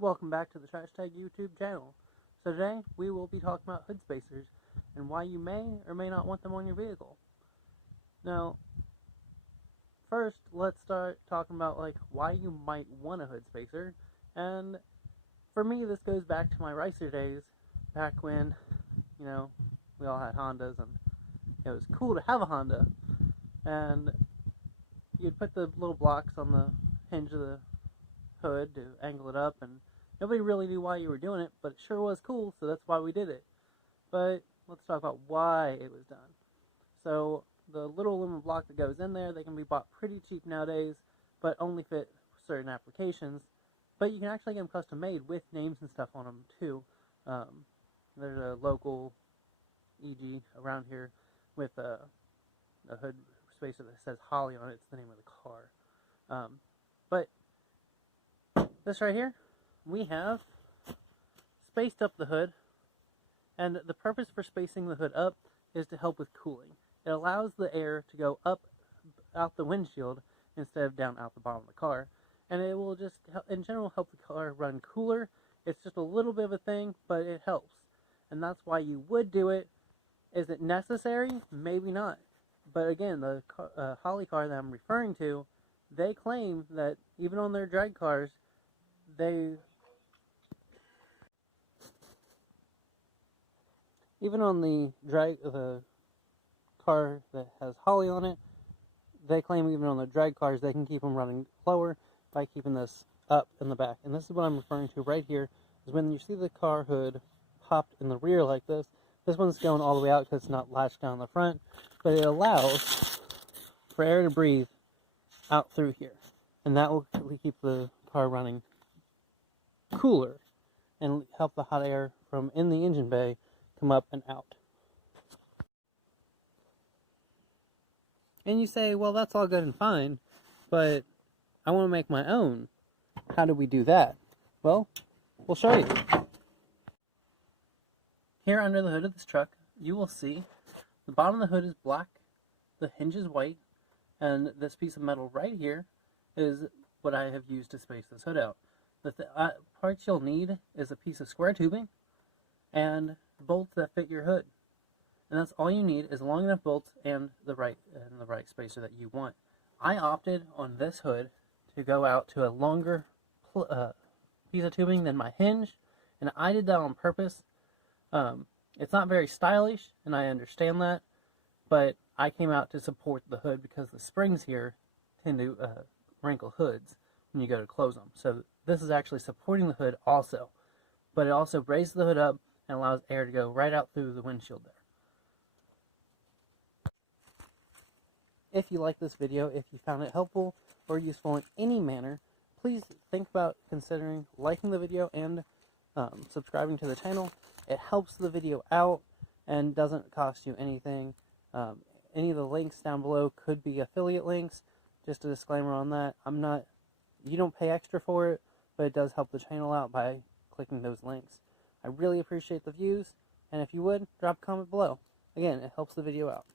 Welcome back to the Trash Tag YouTube channel. So today we will be talking about hood spacers and why you may or may not want them on your vehicle. Now, first let's start talking about why you might want a hood spacer. And for me, this goes back to my racer days, back when we all had Hondas and it was cool to have a Honda. And you'd put the little blocks on the hinge of the hood to angle it up, and nobody really knew why you were doing it, but it sure was cool, so that's why we did it. But let's talk about why it was done. So the little aluminum block that goes in there, they can be bought pretty cheap nowadays, but only fit certain applications. But you can actually get them custom made with names and stuff on them too. There's a local EG around here with a hood spacer that says Holly on it. It's the name of the car. But this right here, we have spaced up the hood, and the purpose for spacing the hood up is to help with cooling. It allows the air to go up out the windshield instead of down out the bottom of the car, and it will just in general help the car run cooler. It's just a little bit of a thing, but it helps, and that's why you would do it. Is it necessary? Maybe not. But again, the Holly car that I'm referring to, they claim that even on their drag cars, even on the car that has Holly on it, they claim even on the drag cars they can keep them running lower by keeping this up in the back. And this is what I'm referring to right here, is when you see the car hood popped in the rear like this. This one's going all the way out because it's not latched down the front, but it allows for air to breathe out through here, and that will keep the car running cooler and help the hot air from in the engine bay come up and out. And you say, well, that's all good and fine, but I want to make my own. How do we do that? Well, we'll show you. Here under the hood of this truck, you will see the bottom of the hood is black, the hinge is white, and this piece of metal right here is what I have used to space this hood out. The parts you'll need is a piece of square tubing and bolts that fit your hood. And that's all you need, is long enough bolts and the right spacer that you want. I opted on this hood to go out to a longer piece of tubing than my hinge, and I did that on purpose. It's not very stylish, and I understand that, but I came out to support the hood because the springs here tend to wrinkle hoods when you go to close them. So this is actually supporting the hood also, but it also raises the hood up and allows air to go right out through the windshield there. If you like this video, if you found it helpful or useful in any manner, please think about considering liking the video and subscribing to the channel. It helps the video out and doesn't cost you anything. Any of the links down below could be affiliate links. Just a disclaimer on that. You don't pay extra for it, but it does help the channel out by clicking those links. I really appreciate the views, and if you would, drop a comment below. Again, it helps the video out.